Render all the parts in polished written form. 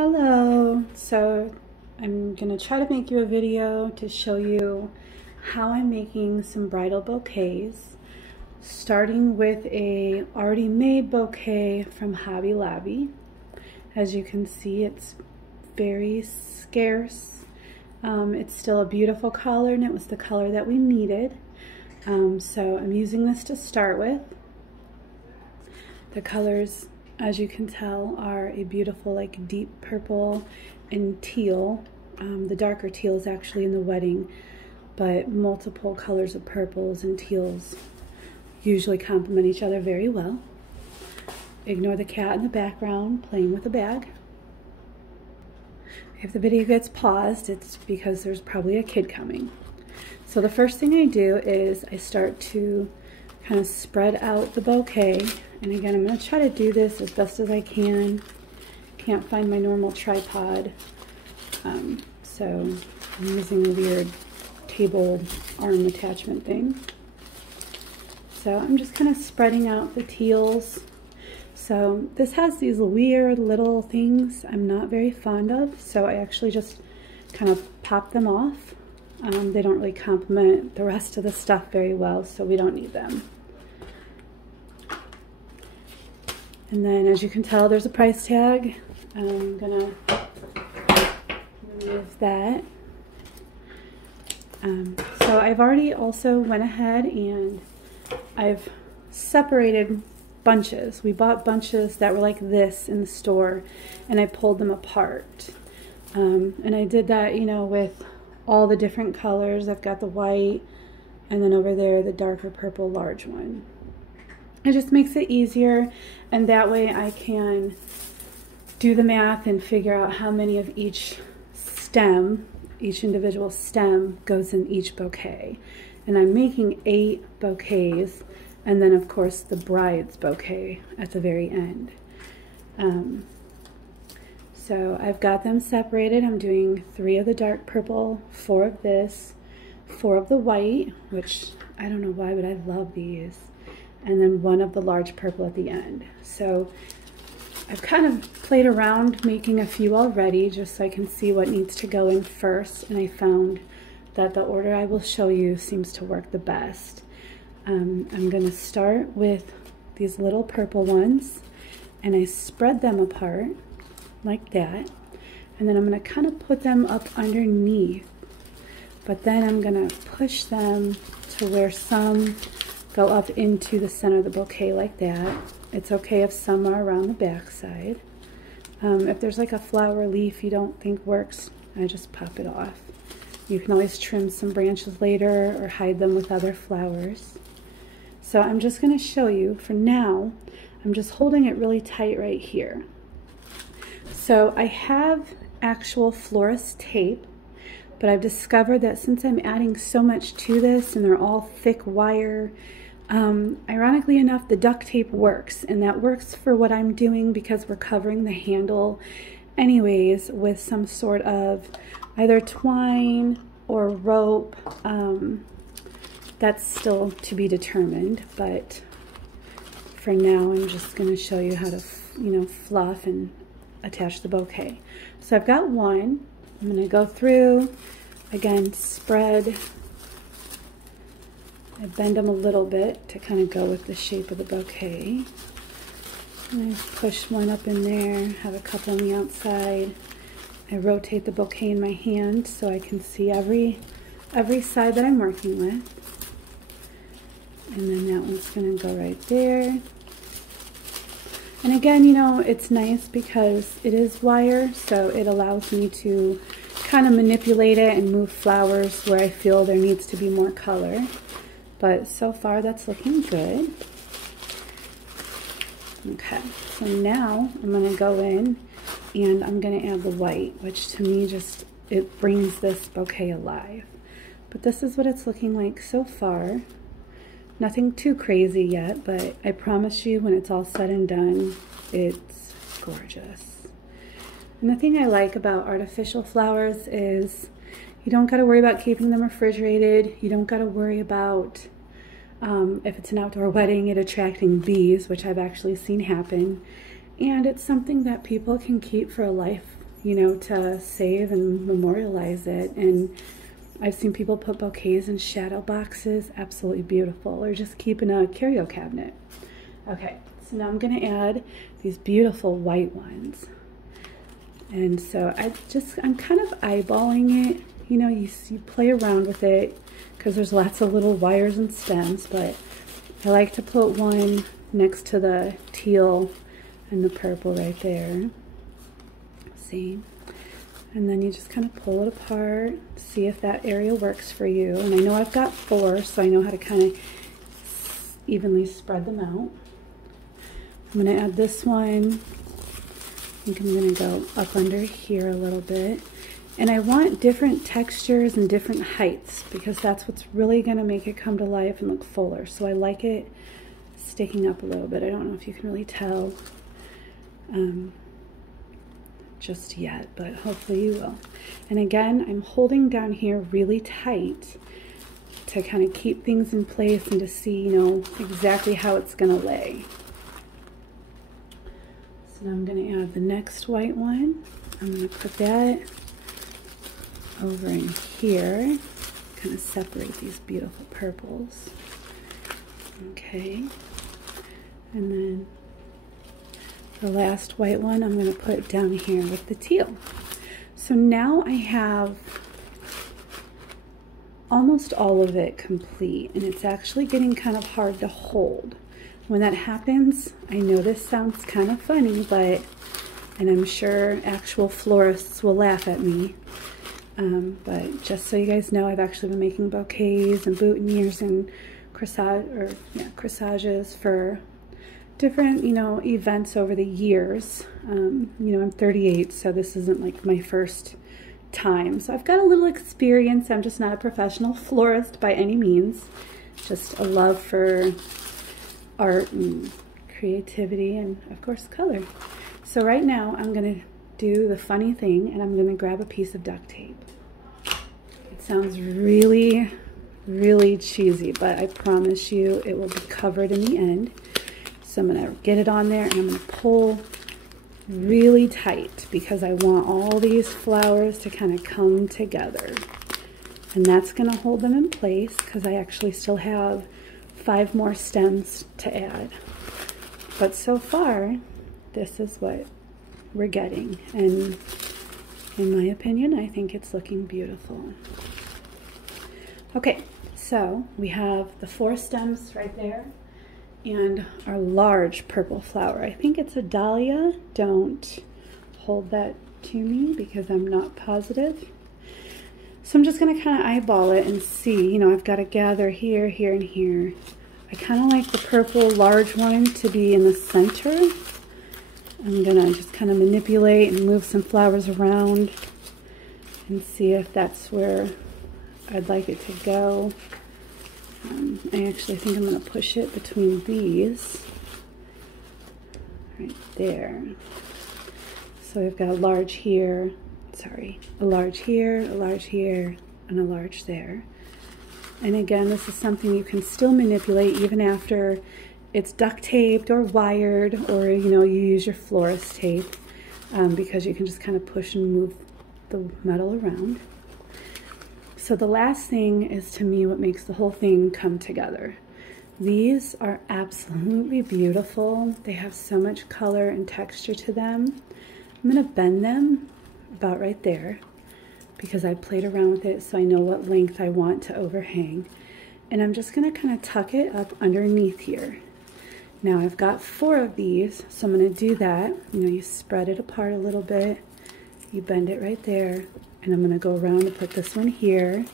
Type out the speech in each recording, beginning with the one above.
Hello, so I'm going to try to make you a video to show you how I'm making some bridal bouquets, starting with a already made bouquet from Hobby Lobby. As you can see, it's very scarce. It's still a beautiful color, and it was the color that we needed. So I'm using this to start with. The colors, as you can tell, are a beautiful like deep purple and teal. The darker teal is actually in the wedding, but multiple colors of purples and teals usually complement each other very well. Ignore the cat in the background playing with a bag. If the video gets paused, it's because there's probably a kid coming. So the first thing I do is I start to kind of spread out the bouquet. And again, I'm going to try to do this as best as I can. Can't find my normal tripod, so I'm using a weird table arm attachment thing. So I'm just kind of spreading out the teals. So this has these weird little things I'm not very fond of, so I actually just kind of pop them off. They don't really complement the rest of the stuff very well, so we don't need them. And then, as you can tell, there's a price tag. I'm gonna remove that. So I've already also went ahead and I've separated bunches. We bought bunches that were like this in the store, and I pulled them apart. And I did that, you know, with all the different colors. I've got the white, and then over there, the darker purple large one. It just makes it easier, and that way I can do the math and figure out how many of each stem, each individual stem goes in each bouquet. And I'm making 8 bouquets, and then of course the bride's bouquet at the very end. So I've got them separated. I'm doing 3 of the dark purple, 4 of this, 4 of the white, which I don't know why, but I love these, and then 1 of the large purple at the end. So I've kind of played around making a few already just so I can see what needs to go in first, and I found that the order I will show you seems to work the best. I'm going to start with these little purple ones, and I spread them apart like that, and then I'm going to kind of put them up underneath, but then I'm going to push them to where some go up into the center of the bouquet like that. It's okay if some are around the back side. If there's like a flower leaf you don't think works, I just pop it off. You can always trim some branches later or hide them with other flowers. So I'm just going to show you, for now, I'm just holding it really tight right here. So I have actual florist tape, but I've discovered that since I'm adding so much to this and they're all thick wire, ironically enough, the duct tape works, and that works for what I'm doing because we're covering the handle anyways with some sort of either twine or rope. That's still to be determined, but for now I'm just going to show you how to, you know, fluff and attach the bouquet. So I've got one. I'm going to go through, again, spread. I bend them a little bit to kind of go with the shape of the bouquet. And I push one up in there, have a couple on the outside. I rotate the bouquet in my hand so I can see every side that I'm working with. And then that one's going to go right there. And again, you know, it's nice because it is wire, so it allows me to kind of manipulate it and move flowers where I feel there needs to be more color. But so far that's looking good. Okay, so now I'm going to go in and I'm going to add the white, which to me just, it brings this bouquet alive. But this is what it's looking like so far. Nothing too crazy yet, but I promise you when it's all said and done, it's gorgeous. And the thing I like about artificial flowers is you don't got to worry about keeping them refrigerated. You don't got to worry about, if it's an outdoor wedding, it attracting bees, which I've actually seen happen. And it's something that people can keep for a you know, to save and memorialize it. And I've seen people put bouquets in shadow boxes, absolutely beautiful, or just keep in a curio cabinet. Okay, so now I'm gonna add these beautiful white ones. And so I'm kind of eyeballing it. You know, you play around with it because there's lots of little wires and stems, but I like to put one next to the teal and the purple right there. See? And then you just kind of pull it apart, see if that area works for you. And I know I've got 4, so I know how to kind of evenly spread them out. I'm going to add this one. I think I'm going to go up under here a little bit. And I want different textures and different heights because that's what's really going to make it come to life and look fuller. So I like it sticking up a little bit. I don't know if you can really tell just yet, but hopefully you will. And again, I'm holding down here really tight to kind of keep things in place and to see, you know, exactly how it's going to lay. So now I'm going to add the next white one. I'm going to put that over in here, kind of separate these beautiful purples. Okay, and then the last white one I'm going to put down here with the teal. So now I have almost all of it complete, and it's actually getting kind of hard to hold. When that happens, I know this sounds kind of funny, and I'm sure actual florists will laugh at me. But just so you guys know, I've actually been making bouquets and boutonnieres and corsages for different, you know, events over the years. You know, I'm 38, so this isn't like my first time. So I've got a little experience. I'm just not a professional florist by any means. Just a love for art and creativity and, of course, color. So right now I'm going to do the funny thing, and I'm going to grab a piece of duct tape. It sounds really, really cheesy, but I promise you it will be covered in the end. So I'm going to get it on there, and I'm going to pull really tight because I want all these flowers to kind of come together. And that's going to hold them in place because I actually still have 5 more stems to add. But so far, this is what we're getting. And in my opinion, I think it's looking beautiful. Okay, so we have the 4 stems right there and our large purple flower. I think it's a dahlia. Don't hold that to me because I'm not positive. So I'm just going to kind of eyeball it and see. You know, I've got to gather here, here, and here. I kind of like the purple large one to be in the center. I'm going to just kind of manipulate and move some flowers around and see if that's where I'd like it to go. I actually think I'm going to push it between these right there. So we've got a large here, a large here, a large here, and a large there. And again, this is something you can still manipulate even after it's duct taped or wired, or you know, you use your florist tape because you can just kind of push and move the metal around. So the last thing is, to me, what makes the whole thing come together. These are absolutely beautiful. They have so much color and texture to them. I'm going to bend them about right there because I played around with it so I know what length I want to overhang. And I'm just going to kind of tuck it up underneath here. Now I've got 4 of these, so I'm going to do that. You know, you spread it apart a little bit, you bend it right there, and I'm going to go around and put this one here.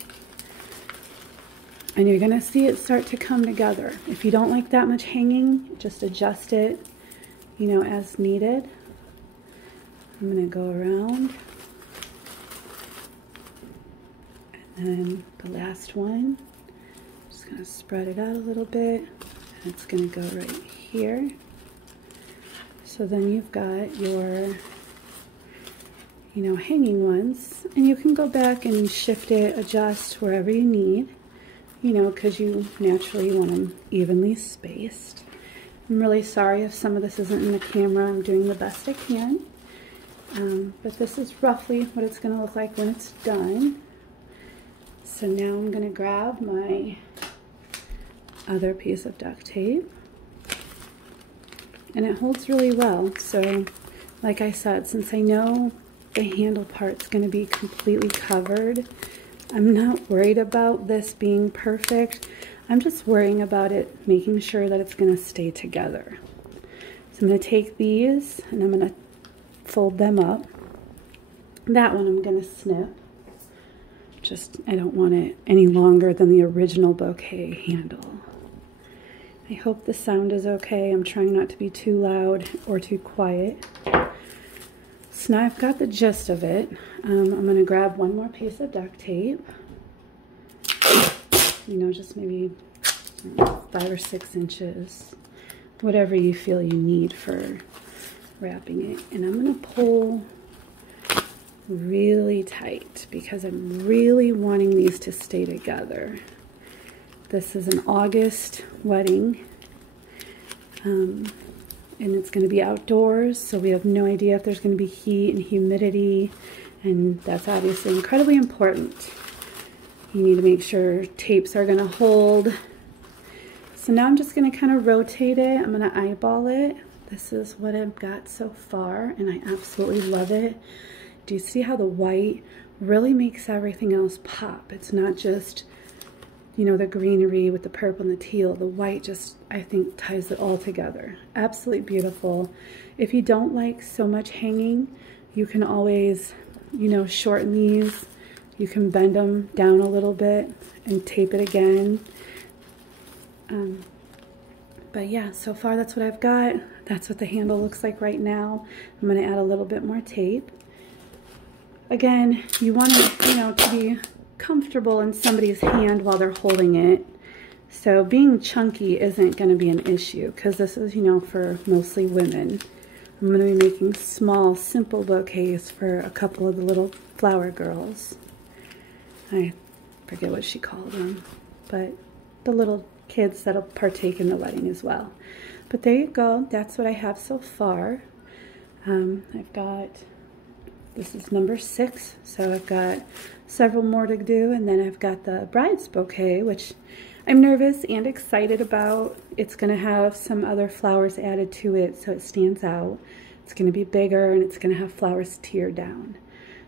And you're going to see it start to come together. If you don't like that much hanging, just adjust it, you know, as needed. I'm going to go around. And then the last one, just going to spread it out a little bit. And it's going to go right here. So then you've got your, you know, hanging ones. And you can go back and shift it, adjust wherever you need, you know, because you naturally want them evenly spaced. I'm really sorry if some of this isn't in the camera. I'm doing the best I can. But this is roughly what it's going to look like when it's done. So now I'm going to grab my other piece of duct tape, and it holds really well. So like I said, since I know the handle part's going to be completely covered, I'm not worried about this being perfect. I'm just worrying about it making sure that it's going to stay together. So I'm going to take these and I'm going to fold them up. That one I'm going to snip. I don't want it any longer than the original bouquet handle. I hope the sound is okay. I'm trying not to be too loud or too quiet. So now I've got the gist of it. I'm going to grab one more piece of duct tape. You know, just maybe 5 or 6 inches. Whatever you feel you need for wrapping it. And I'm going to pull really tight because I'm really wanting these to stay together. This is an August wedding, and it's going to be outdoors, so we have no idea if there's going to be heat and humidity, and that's obviously incredibly important. You need to make sure tapes are going to hold. So now I'm just going to kind of rotate it. I'm going to eyeball it. This is what I've got so far, and I absolutely love it. Do you see how the white really makes everything else pop? It's not just, you know, the greenery with the purple and the teal. The white just, I think, ties it all together. Absolutely beautiful. If you don't like so much hanging, you can always, you know, shorten these. You can bend them down a little bit and tape it again. But yeah, so far that's what I've got. That's what the handle looks like right now. I'm going to add a little bit more tape. Again, you want it, you know, to be comfortable in somebody's hand while they're holding it. So being chunky isn't going to be an issue because this is, you know, for mostly women. I'm going to be making small, simple bouquets for a couple of the little flower girls. I forget what she called them, but the little kids that'll partake in the wedding as well. But there you go. That's what I have so far. I've got... This is number 6, so I've got several more to do, and then I've got the bride's bouquet, which I'm nervous and excited about. It's going to have some other flowers added to it so it stands out. It's going to be bigger, and it's going to have flowers tiered down.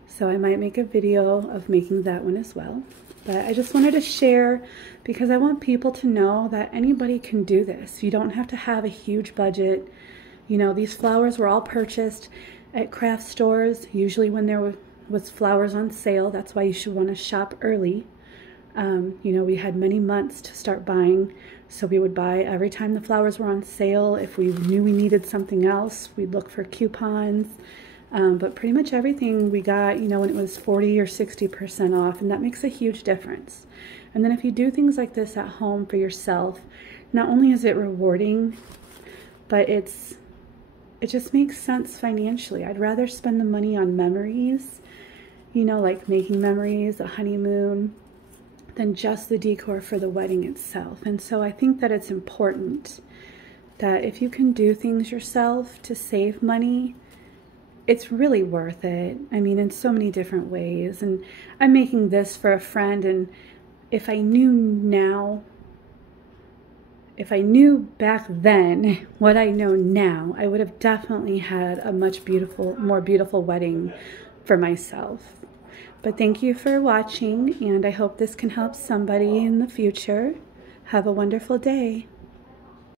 So I might make a video of making that one as well. But I just wanted to share because I want people to know that anybody can do this. You don't have to have a huge budget. You know, these flowers were all purchased at craft stores, usually when there was flowers on sale. That's why you should want to shop early. You know, we had many months to start buying, so we would buy every time the flowers were on sale. If we knew we needed something else, we'd look for coupons. But pretty much everything we got, you know, when it was 40 or 60% off, and that makes a huge difference. And then if you do things like this at home for yourself, not only is it rewarding, but it just makes sense financially. I'd rather spend the money on memories, you know, like making memories, a honeymoon, than just the decor for the wedding itself. And so I think that it's important that if you can do things yourself to save money, it's really worth it. I mean, in so many different ways. And I'm making this for a friend, and if I knew back then what I know now, I would have definitely had a much more beautiful wedding for myself. But thank you for watching, and I hope this can help somebody in the future. Have a wonderful day.